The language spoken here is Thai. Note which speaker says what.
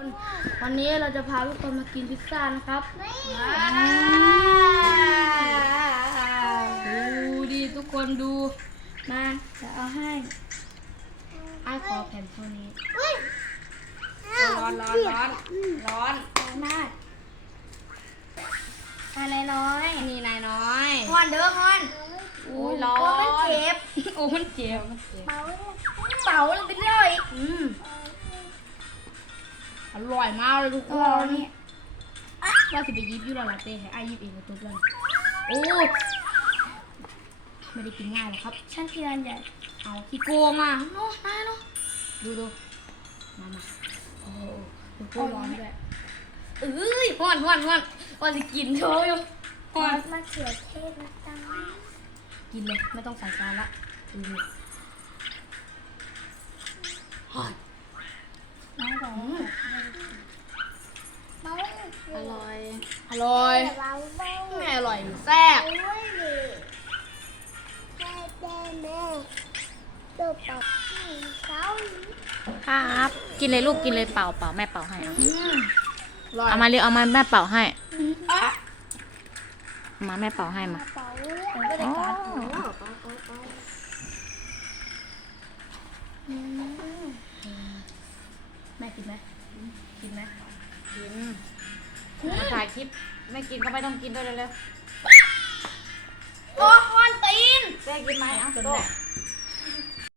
Speaker 1: คนวันนี้เราจะพาทุกคนมากินพิซซ่านะครับดูดีทุกคนดูมาจะเอาให้ไอ้ขอแผ่นตัวนี้
Speaker 2: ร้อนร้อนร้อนร้อน
Speaker 1: ได้
Speaker 2: อะไรน้อยนี่นายน้อย
Speaker 1: ฮอนเด้อฮอน
Speaker 2: อุ้ยร้อน
Speaker 1: โอ้มันเจ็บ
Speaker 2: โอ้มันเจ็บ
Speaker 1: เป่าเป่าเลยไปเลยอืม
Speaker 2: อ ร่อยมากเลยทุกค
Speaker 1: อ๋อนนี่
Speaker 2: ว่าจะไปยิบยูโรลาเต้ให้ไอ้ยิบเองกับตุ๊กเลยโอ้ไม่ได้กินง่ายหรอกครับ
Speaker 1: ฉันกินอันใหญ่
Speaker 2: เอาขี้โกงอะเนาะนายเนาะดูดูมามาโอ้โหดูโกร้อนด้วยเอ้ยฮ้อนฮ้อนฮ้อนว่าจะกินโชว์อยู่ฮ้อน
Speaker 1: มะเขือเทศนะจ๊ะ
Speaker 2: กินเลยไม่ต้องใส่จานละดูดิฮ้อน
Speaker 1: น้องบอก
Speaker 2: อร่ อยอร่อยไม่อร่อยแซ่บ
Speaker 3: ครับ กินเลยลูกกินเลยเป่าเป่าแม่เป่าให้เอา
Speaker 2: อร่อย
Speaker 3: เอามาเร็วเอามาแม่เป่าให้เอามาแม่เป่าให้มา
Speaker 1: มันก็ได้การ
Speaker 3: อ๋อ
Speaker 2: แม่กินไหมกินไหม
Speaker 3: กิน มาถ่ายคลิปไม่กินก็ไม่ต้องกินด้วยเร็ว
Speaker 1: โอ้ฮอนตีน
Speaker 3: ๆแม่กินไหมเอา
Speaker 2: จน
Speaker 3: โต๊ะ
Speaker 2: แหละ